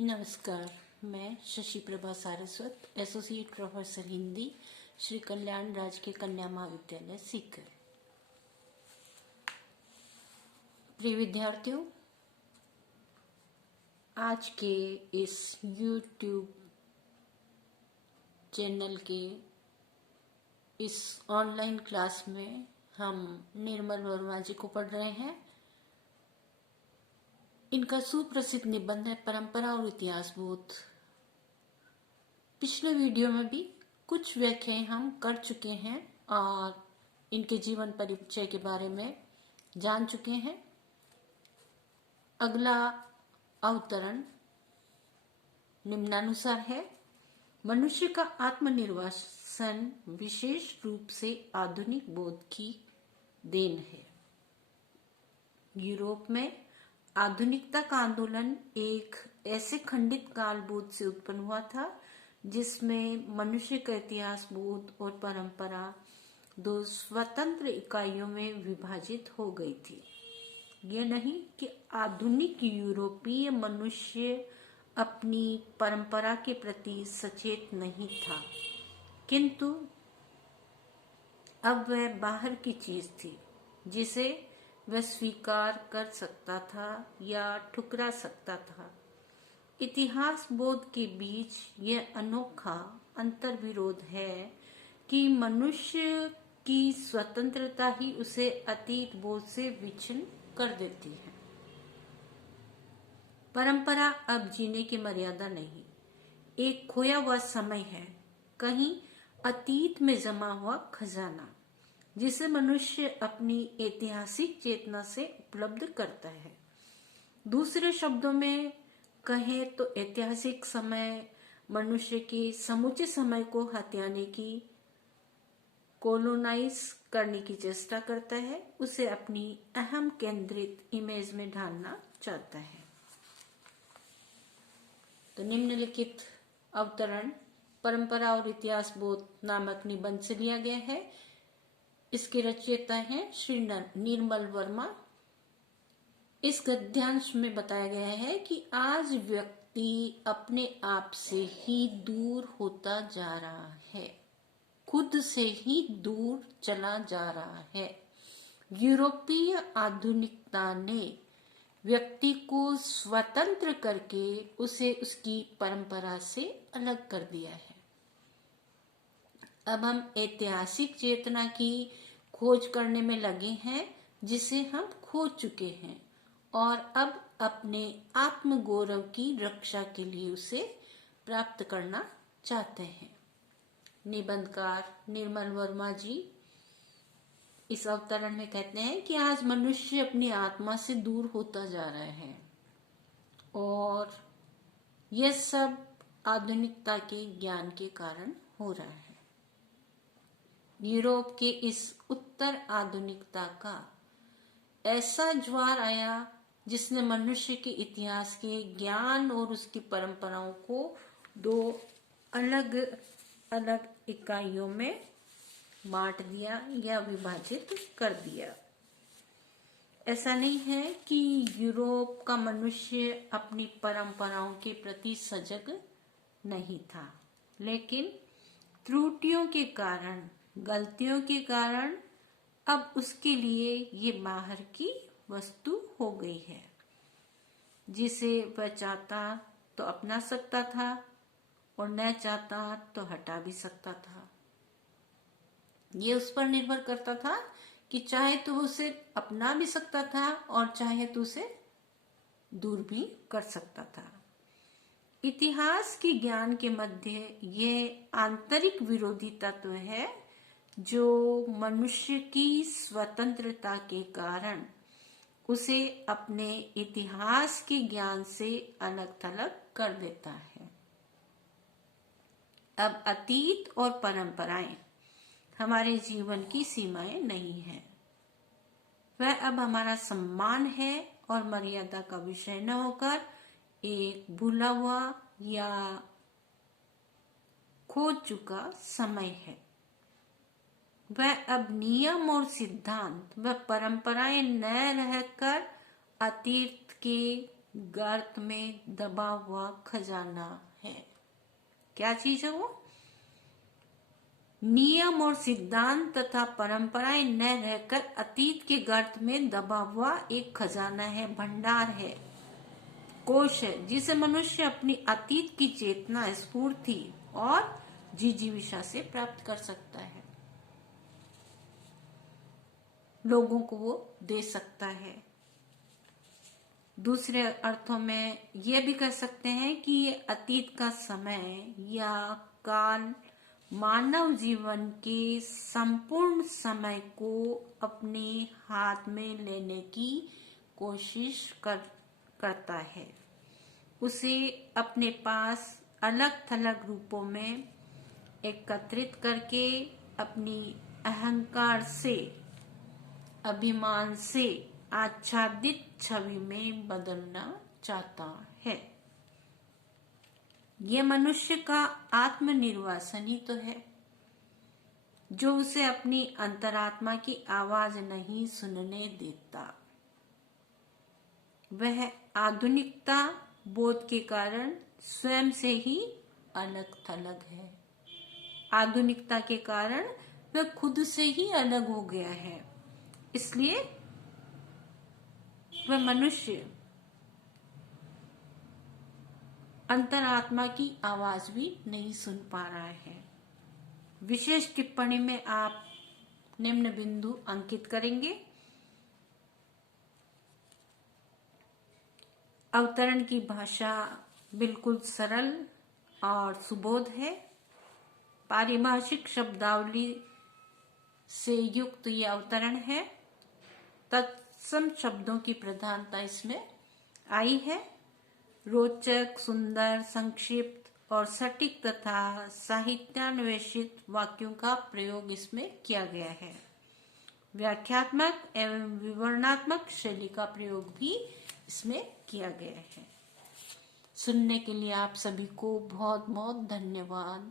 नमस्कार। मैं Shashi Prabha Saraswat, associate professor Hindi, Shri Kalyan राजकीय कन्या महाविद्यालय सीकर। प्रिय विद्यार्थियों, आज के इस YouTube चैनल के इस ऑनलाइन क्लास में हम निर्मल वर्मा जी को पढ़ रहे हैं। इनका सुप्रसिद्ध निबंध है परंपरा और इतिहास बोध। पिछले वीडियो में भी कुछ व्याख्याएं हम कर चुके हैं और इनके जीवन परिचय के बारे में जान चुके हैं। अगला अवतरण निम्नानुसार है। मनुष्य का आत्मनिर्वासन विशेष रूप से आधुनिक बोध की देन है। यूरोप में आधुनिकता का आंदोलन एक ऐसे खंडित काल बोध से उत्पन्न हुआ था जिसमें मनुष्य का इतिहास बोध और परंपरा दो स्वतंत्र इकाइयों में विभाजित हो गई थी। यह नहीं कि आधुनिक यूरोपीय मनुष्य अपनी परंपरा के प्रति सचेत नहीं था, किंतु अब वह बाहर की चीज थी जिसे वह स्वीकार कर सकता था या ठुकरा सकता था। इतिहास बोध के बीच यह अनोखा अंतर्विरोध है कि मनुष्य की स्वतंत्रता ही उसे अतीत बोध से विच्छिन्न कर देती है। परंपरा अब जीने की मर्यादा नहीं, एक खोया हुआ समय है, कहीं अतीत में जमा हुआ खजाना जिसे मनुष्य अपनी ऐतिहासिक चेतना से उपलब्ध करता है। दूसरे शब्दों में कहें तो ऐतिहासिक समय मनुष्य के समूचे समय को हथियाने की, कोलोनाइज करने की चेष्टा करता है, उसे अपनी अहम केंद्रित इमेज में ढालना चाहता है। तो निम्नलिखित अवतरण परंपरा और इतिहास बोध नामक निबंध से लिया गया है। इसके रचयिता हैं श्री निर्मल वर्मा। इस गद्यांश में बताया गया है कि आज व्यक्ति अपने आप से ही दूर होता जा रहा है, खुद से ही दूर चला जा रहा है। यूरोपीय आधुनिकता ने व्यक्ति को स्वतंत्र करके उसे उसकी परंपरा से अलग कर दिया है। अब हम ऐतिहासिक चेतना की खोज करने में लगे हैं जिसे हम खो चुके हैं और अब अपने आत्म गौरव की रक्षा के लिए उसे प्राप्त करना चाहते हैं। निबंधकार निर्मल वर्मा जी इस अवतरण में कहते हैं कि आज मनुष्य अपनी आत्मा से दूर होता जा रहा है और यह सब आधुनिकता के ज्ञान के कारण हो रहा है। यूरोप के इस उत्तर आधुनिकता का ऐसा ज्वार आया जिसने मनुष्य के इतिहास के ज्ञान और उसकी परंपराओं को दो अलग अलग इकाइयों में बांट दिया या विभाजित कर दिया। ऐसा नहीं है कि यूरोप का मनुष्य अपनी परंपराओं के प्रति सजग नहीं था, लेकिन त्रुटियों के कारण, गलतियों के कारण अब उसके लिए ये बाहर की वस्तु हो गई है जिसे वह चाहता तो अपना सकता था और न चाहता तो हटा भी सकता था। ये उस पर निर्भर करता था कि चाहे तो उसे अपना भी सकता था और चाहे तो उसे दूर भी कर सकता था। इतिहास के ज्ञान के मध्य ये आंतरिक विरोधी तत्व है जो मनुष्य की स्वतंत्रता के कारण उसे अपने इतिहास के ज्ञान से अलग थलग कर देता है। अब अतीत और परंपराएं हमारे जीवन की सीमाएं नहीं है, वह अब हमारा सम्मान है और मर्यादा का विषय न होकर एक भूला हुआ या खो चुका समय है। वह अब नियम और सिद्धांत व परंपराएं न रहकर अतीत के गर्त में दबा हुआ खजाना है। क्या चीज है वो? नियम और सिद्धांत तथा परंपराएं न रहकर अतीत के गर्त में दबा हुआ एक खजाना है, भंडार है, कोश है, जिसे मनुष्य अपनी अतीत की चेतना, स्फूर्ति और जिजीविषा से प्राप्त कर सकता है, लोगों को वो दे सकता है। दूसरे अर्थों में ये भी कह सकते हैं कि ये अतीत का समय या काल मानव जीवन के संपूर्ण समय को अपने हाथ में लेने की कोशिश करता है, उसे अपने पास अलग थलग रूपों में एकत्रित करके अपनी अहंकार से, अभिमान से आच्छादित छवि में बदलना चाहता है। ये मनुष्य का आत्मनिर्वासन ही तो है, जो उसे अपनी अंतरात्मा की आवाज नहीं सुनने देता। वह आधुनिकता बोध के कारण स्वयं से ही अलग थलग है। आधुनिकता के कारण वह खुद से ही अलग हो गया है, इसलिए वह मनुष्य अंतरात्मा की आवाज भी नहीं सुन पा रहा है। विशेष टिप्पणी में आप निम्न बिंदु अंकित करेंगे। अवतरण की भाषा बिल्कुल सरल और सुबोध है। पारिभाषिक शब्दावली से युक्त ये अवतरण है। तत्सम शब्दों की प्रधानता इसमें आई है। रोचक, सुंदर, संक्षिप्त और सटीक तथा साहित्यान्वेषित वाक्यों का प्रयोग इसमें किया गया है। व्याख्यात्मक एवं विवरणात्मक शैली का प्रयोग भी इसमें किया गया है। सुनने के लिए आप सभी को बहुत बहुत धन्यवाद।